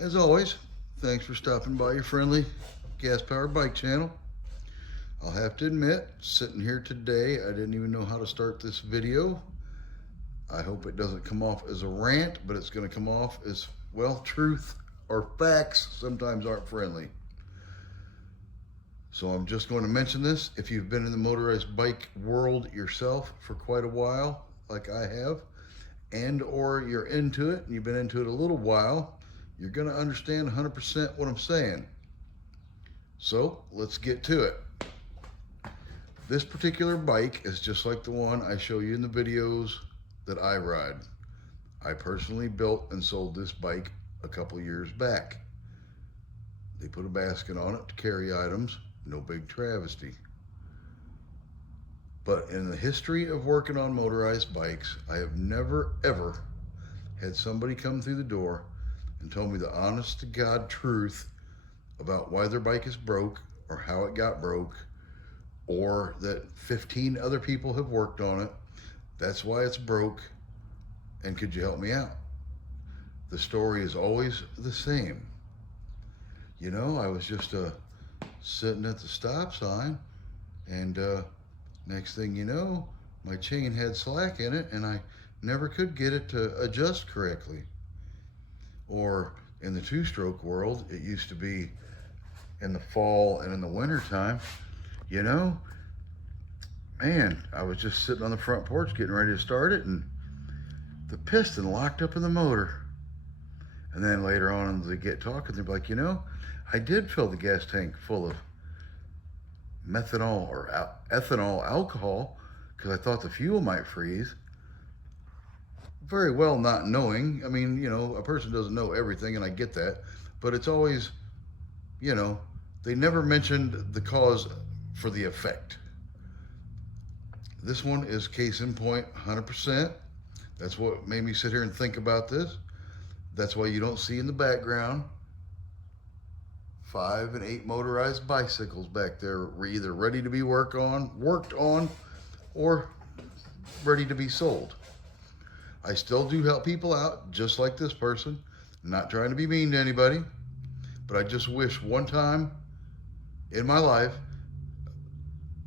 As always, thanks for stopping by your friendly gas powered bike channel. I'll have to admit, sitting here today, I didn't even know how to start this video. I hope it doesn't come off as a rant, but it's going to come off as, well, truth or facts sometimes aren't friendly. So I'm just going to mention this. If you've been in the motorized bike world yourself for quite a while, like I have, and or you're into it and you've been into it a little while, you're going to understand 100% what I'm saying. So let's get to it. This particular bike is just like the one I show you in the videos that I ride. I personally built and sold this bike a couple years back. They put a basket on it to carry items, no big travesty. But in the history of working on motorized bikes, I have never ever had somebody come through the door and tell me the honest to God truth about why their bike is broke or how it got broke, or that 15 other people have worked on it. That's why it's broke, and could you help me out? The story is always the same. I was just sitting at the stop sign, and next thing you know, my chain had slack in it, and I never could get it to adjust correctly. Or in the two-stroke world, it used to be in the fall and in the winter time, man, I was just sitting on the front porch getting ready to start it, and the piston locked up in the motor. And then later on, as they get talking, they're like, I did fill the gas tank full of methanol or ethanol alcohol because I thought the fuel might freeze. Very well not knowing. I mean, a person doesn't know everything, and I get that. But it's always, they never mentioned the cause for the effect. This one is case in point, 100%. That's what made me sit here and think about this. That's why you don't see in the background 5 and 8 motorized bicycles back there, either ready to be worked on, or ready to be sold. I still do help people out, just like this person. Not trying to be mean to anybody, but I just wish one time in my life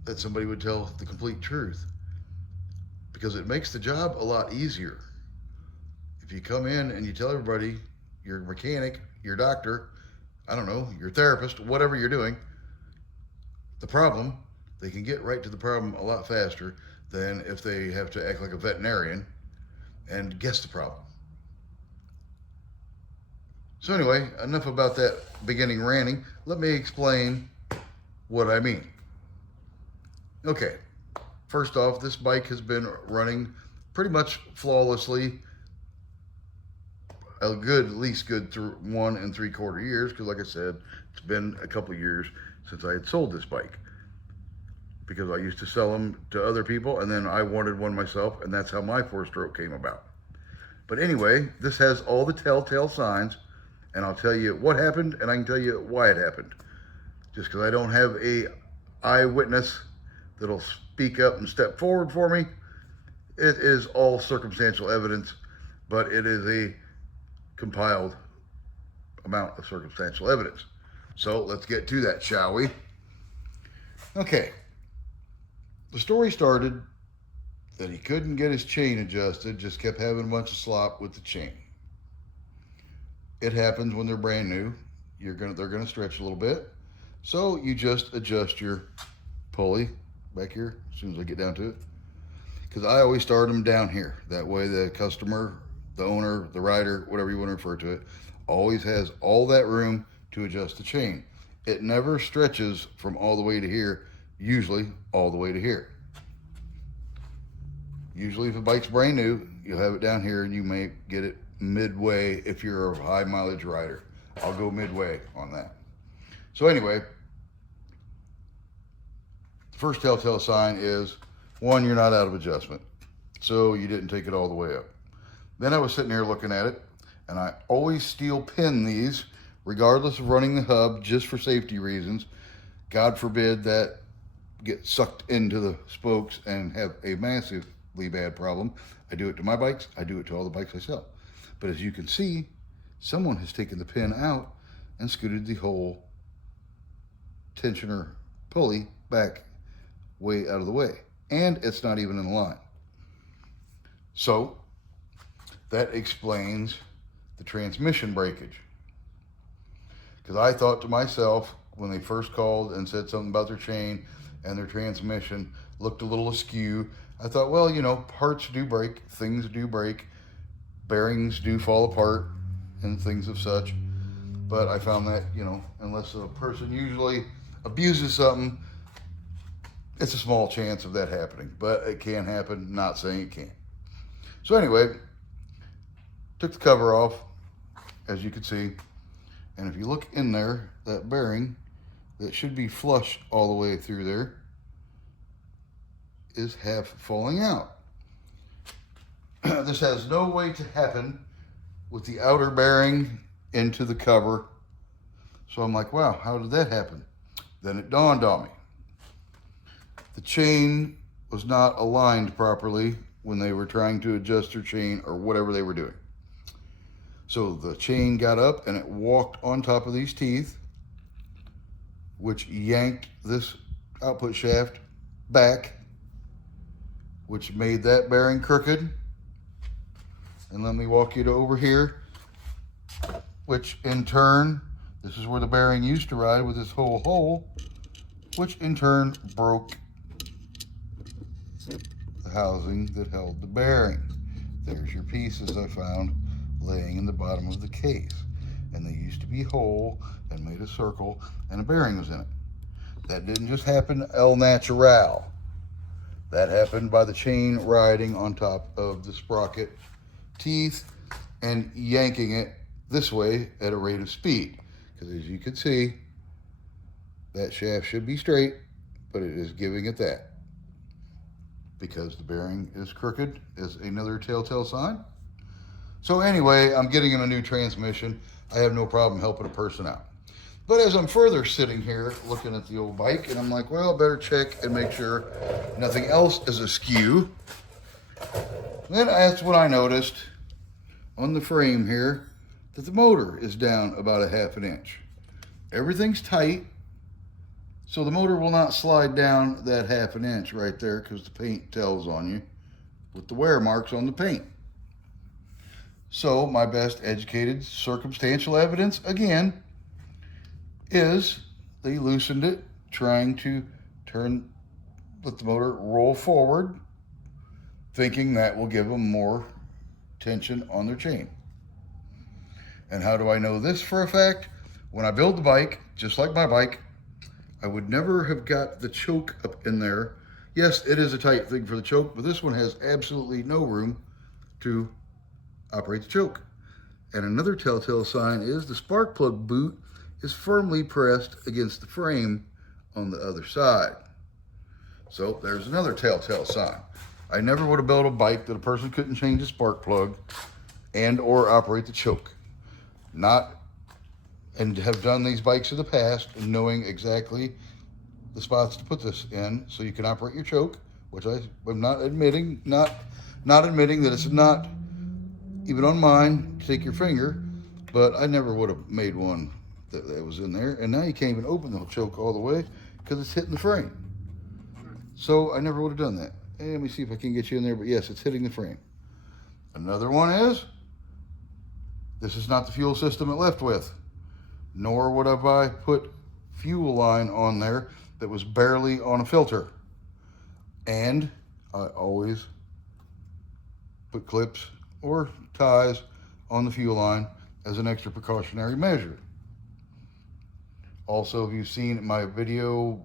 that somebody would tell the complete truth, because it makes the job a lot easier. If you come in and you tell everybody, your mechanic, your doctor, I don't know, your therapist, whatever you're doing, the problem, they can get right to the problem a lot faster than if they have to act like a veterinarian and guess the problem. So anyway, enough about that beginning ranting. Let me explain what I mean. Okay, first off, this bike has been running pretty much flawlessly at least good through 1 3/4 years, because like I said, it's been a couple years since I had sold this bike, because I used to sell them to other people, and then I wanted one myself, and that's how my 4-stroke came about. But anyway, this has all the telltale signs, and I'll tell you what happened, and I can tell you why it happened. Just because I don't have a eyewitness that'll speak up and step forward for me, it is all circumstantial evidence, but it is a compiled amount of circumstantial evidence. So let's get to that, shall we? Okay. The story started that he couldn't get his chain adjusted, just kept having a bunch of slop with the chain. It happens when they're brand new. They're gonna stretch a little bit. So you just adjust your pulley back here as soon as I get down to it. Because I always start them down here. That way the customer, the owner, the rider, whatever you want to refer to it, always has all that room to adjust the chain. It never stretches from all the way to here, usually all the way to here. Usually if a bike's brand new, you'll have it down here, and you may get it midway if you're a high mileage rider. I'll go midway on that. So anyway, the first telltale sign is, one, you're not out of adjustment. So you didn't take it all the way up. Then I was sitting here looking at it, and I always steel pin these, regardless of running the hub, just for safety reasons. God forbid that get sucked into the spokes and have a massively bad problem. I do it to my bikes. I do it to all the bikes I sell. But as you can see, someone has taken the pin out and scooted the whole tensioner pulley back way out of the way. And it's not even in line. So that explains the transmission breakage. Because I thought to myself, when they first called and said something about their chain and their transmission looked a little askew, I thought, well, you know, parts do break, things do break, bearings do fall apart, and things of such. But I found that, you know, unless a person usually abuses something, it's a small chance of that happening. But it can happen, not saying it can't. So anyway, took the cover off, as you can see. And if you look in there, that bearing that should be flush all the way through there is half falling out. This has no way to happen with the outer bearing into the cover. So I'm like, wow, how did that happen? Then it dawned on me. The chain was not aligned properly when they were trying to adjust their chain or whatever they were doing. So the chain got up and it walked on top of these teeth, which yanked this output shaft back, which made that bearing crooked. And let me walk you to over here, which in turn, this is where the bearing used to ride with this whole hole, which in turn broke the housing that held the bearing. There's your pieces I found laying in the bottom of the case. And they used to be whole and made a circle and a bearing was in it. That didn't just happen el natural. That happened by the chain riding on top of the sprocket teeth and yanking it this way at a rate of speed. Because as you can see, that shaft should be straight, but it is giving it that. Because the bearing is crooked is another telltale sign. So anyway, I'm getting him a new transmission. I have no problem helping a person out. But as I'm further sitting here looking at the old bike, and I'm like, well, I better check and make sure nothing else is askew. Then that's when I noticed on the frame here that the motor is down about a half an inch. Everything's tight, so the motor will not slide down that half an inch right there because the paint tells on you with the wear marks on the paint. So my best educated circumstantial evidence, again, is they loosened it, trying to let the motor roll forward, thinking that will give them more tension on their chain. And how do I know this for a fact? When I build the bike, just like my bike, I would never have got the choke up in there. Yes, it is a tight thing for the choke, but this one has absolutely no room to operate the choke. And another telltale sign is the spark plug boot is firmly pressed against the frame on the other side. So there's another telltale sign. I never would have built a bike that a person couldn't change the spark plug and or operate the choke. And have done these bikes in the past, knowing exactly the spots to put this in so you can operate your choke, which I'm not admitting that it's not even on mine to take your finger, but I never would have made one that was in there. And now you can't even open the choke all the way because it's hitting the frame. So I never would have done that. And let me see if I can get you in there, but yes, it's hitting the frame. Another one is, this is not the fuel system it left with, nor would have I put fuel line on there that was barely on a filter. And I always put clips or ties on the fuel line as an extra precautionary measure. Also, if you've seen my video,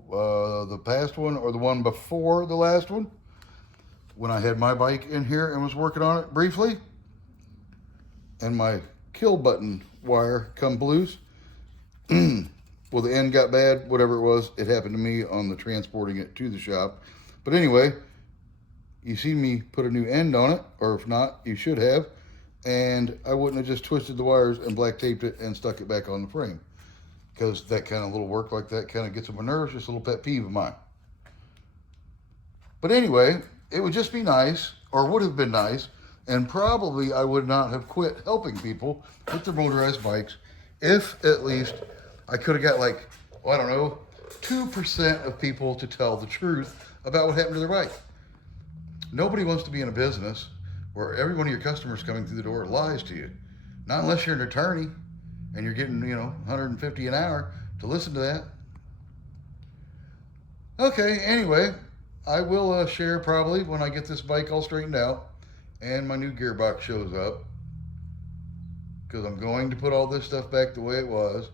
the past one or the one before the last one, when I had my bike in here and was working on it briefly, and my kill button wire come loose, well, the end got bad, whatever it was, it happened to me on the transporting it to the shop. But anyway, you see me put a new end on it, or if not, you should have, and I wouldn't have just twisted the wires and black taped it and stuck it back on the frame, because that kind of little work like that kind of gets on my nerves, just a little pet peeve of mine. But anyway, it would just be nice, or would have been nice, And probably I would not have quit helping people with their motorized bikes if at least I could have got like, well, I don't know, 2% of people to tell the truth about what happened to their bike. Nobody wants to be in a business where every one of your customers coming through the door lies to you. Not unless you're an attorney and you're getting, $150 an hour to listen to that. Okay, anyway, I will share probably when I get this bike all straightened out and my new gearbox shows up, because I'm going to put all this stuff back the way it was,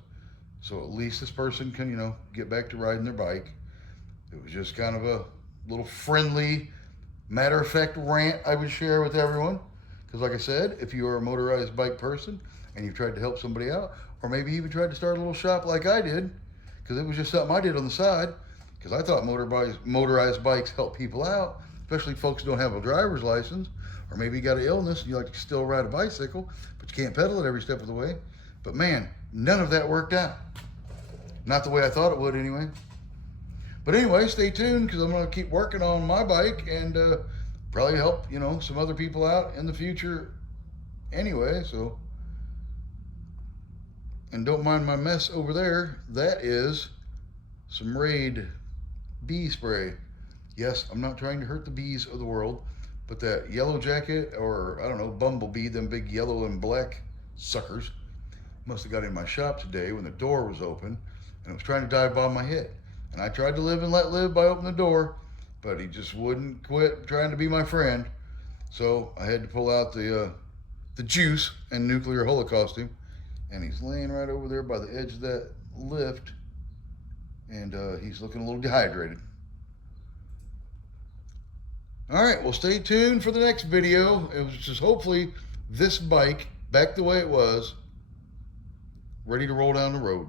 so at least this person can, get back to riding their bike. It was just kind of a little friendly, matter-of-fact rant I would share with everyone, because like I said, if you are a motorized bike person and you've tried to help somebody out, or maybe even tried to start a little shop like I did, because it was just something I did on the side, because I thought motorized bikes help people out, especially folks who don't have a driver's license, or maybe you got an illness and you like to still ride a bicycle, but you can't pedal it every step of the way. But man, none of that worked out. Not the way I thought it would anyway. But anyway, stay tuned, because I'm going to keep working on my bike and probably help, some other people out in the future anyway. So, and don't mind my mess over there. That is some Raid bee spray. Yes, I'm not trying to hurt the bees of the world, but that yellow jacket, or I don't know, bumblebee, them big yellow and black suckers, must have got in my shop today when the door was open and it was trying to dive bomb my head. And I tried to live and let live by opening the door, but he just wouldn't quit trying to be my friend. So I had to pull out the juice and nuclear holocaust him. And he's laying right over there by the edge of that lift. And he's looking a little dehydrated. All right, well, stay tuned for the next video. It was just hopefully this bike, back the way it was, ready to roll down the road.